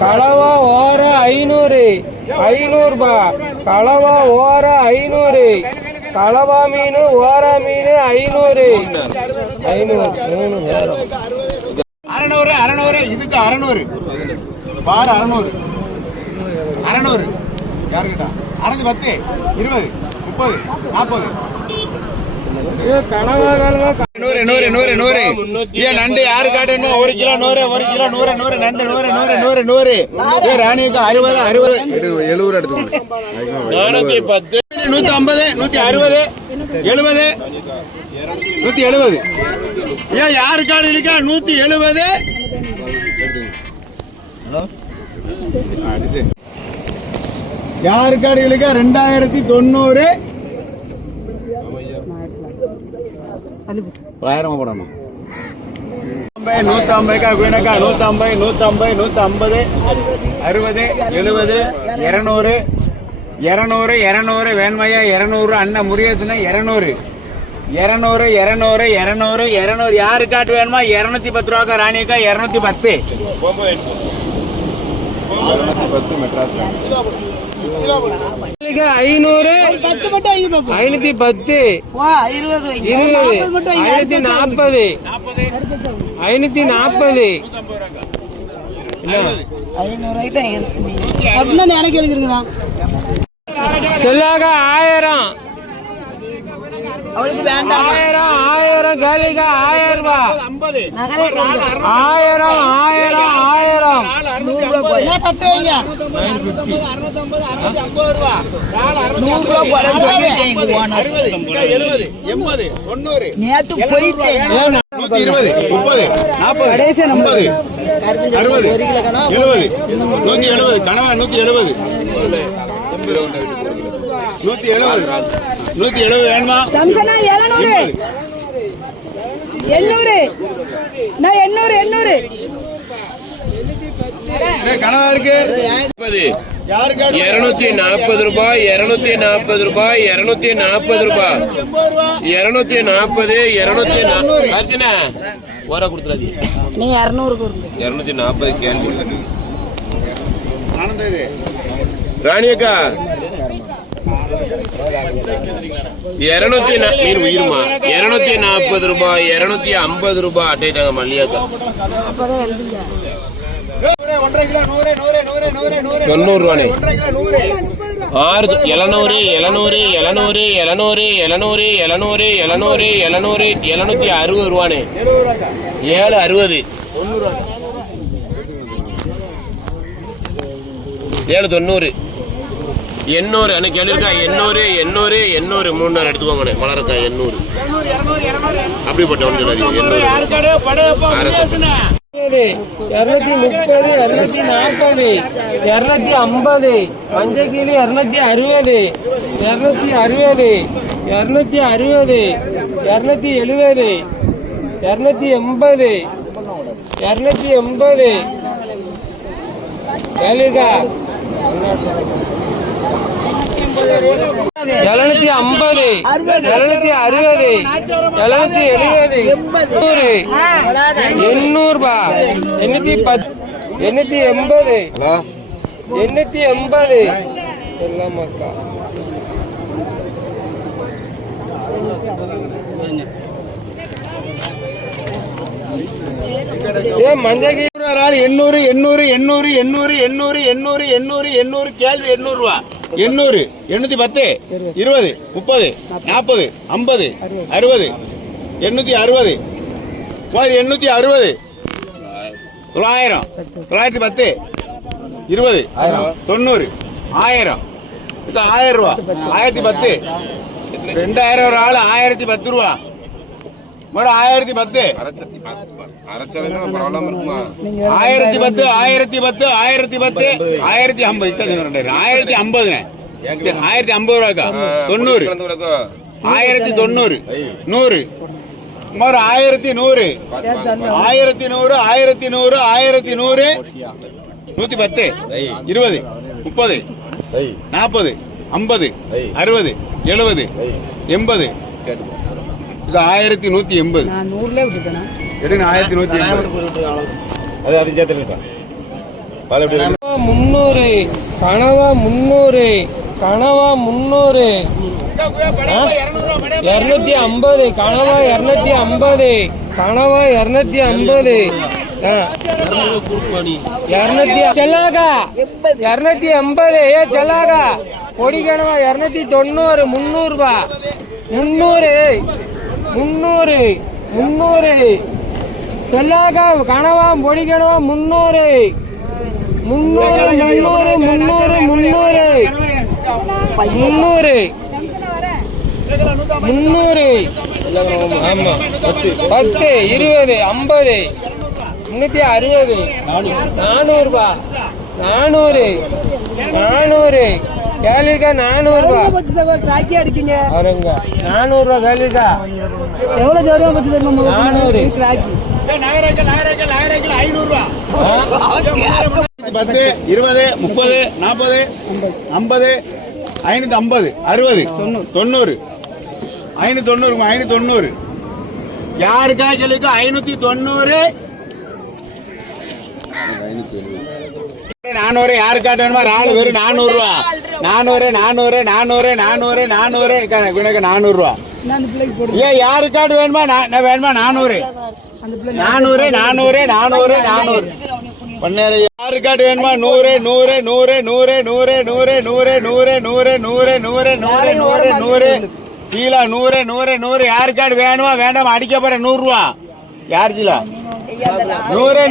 கலவா ஓர 500 ரூபா. கலவா ஓர 500. கலவா மீன் ஓர மீன் 500. 600 இதுக்கு 600 பாரு 600 யாருக்கிட்ட 610 20 30 40 நண்டு யாரு காட்டணும் 1 கிலோ 100 நண்டு 100 ராணிக்கு 60 70 எடுத்துக்கோங்க 150 160 70 170 ஏன் யாரு காடு இருக்கா 170 யாரு காடு இருக்கா 2090 1000 போடணும் 150 குயினக்கா 150 150 60 70 200 வேண்மையா 200 அண்ணன் முருகேசன 200 யாரு காட்டு வேணுமா 210 ரூபாக்கா ராணிக்கா 210 மெட்ராஸ் 500 510 சொல்லாக 1000 காலிகா 1000 ரூபாய் 170 கனவா 170 வேணுமா 800 கனவா இருக்கு 240 ரூபாய் 240 ரூபாய் 240 ரூபாய் 240 அர்ச்சனா ஓரா கொடுத்துறாதீ நீ 200 கொடுங்க 240 கேள்வி ராணியக்கா 240 ரூபாய் 250 ரூபாய் அட்டை தாங்க மல்லியாக்கா 90 ரூபானே 700 760 ரூபானே 760 790 800 அன்னைக்கு கேள்விருக்கா 800 300 எடுத்துக்கோங்க மலரக்கா 800 அப்படிப்பட்ட ஒன்று 230 240 250 மஞ்சள் கிளி 260 270 280 கேளுக்கா 750 760 770 800 ரூபாய் 880 எல்லாமாக்கா மஞ்சள் 800 கேள்வி 800 ரூபா 800 810 20 30 40 50 60 860 860 910 20 90 1000 1000 ரூபா 1010 2000 ஒரு ஆளு 1010 ரூபா 1010 1010 1050 ரூபாக்கா 90 1090 100 சுமார் 1100 1100 1100 1100 110 20 30 40 50 60 70 80 இது 1180 நான் 100ல விட்டுட்டேனா எடுங்க 1180 அது அது சேர்த்துருக்கா 300 கனவா 300 கனவா 300 250 கனவா 250 கனவா 250 செல்லாகா 280 ஏ செல்லாகா பொடி கனவா 290 300 ரூபாய் 300 300 செல்லாகா கனவா பொடி கனவா 300 300 ஆமா 10 20 50 360 400 ரூபாய் 400 கேலிக்கா 400 ரூபாய் கிராக்கி அடிக்கீங்க அவருங்க 400 ரூபாய் கேலிக்கா எவ்வளவு ஜோரம் பச்சு தெரியுமா 400 கிராக்கி 500 ரூபா 10 20 30 40 50 550 60 90 590 யாருக்கா சொல்லிக்க 590 400 யாருக்காட்ட வேணுமா ராளு வெறும் 400 ரூபா 400 400 ரூபா நான் அந்த பிள்ளைக்கு போடு ஏன் யாருக்காட்டு வேணுமா வேணுமா 400 அந்த பிள்ளை 400 பொன்னேர யாருக்காட்டு வேணுமா 100 சீலா 100 யாருக்காட்டு வேணுமா வேண்டாம் அடிக்க போற 100 ரூபா யார் சீலா 100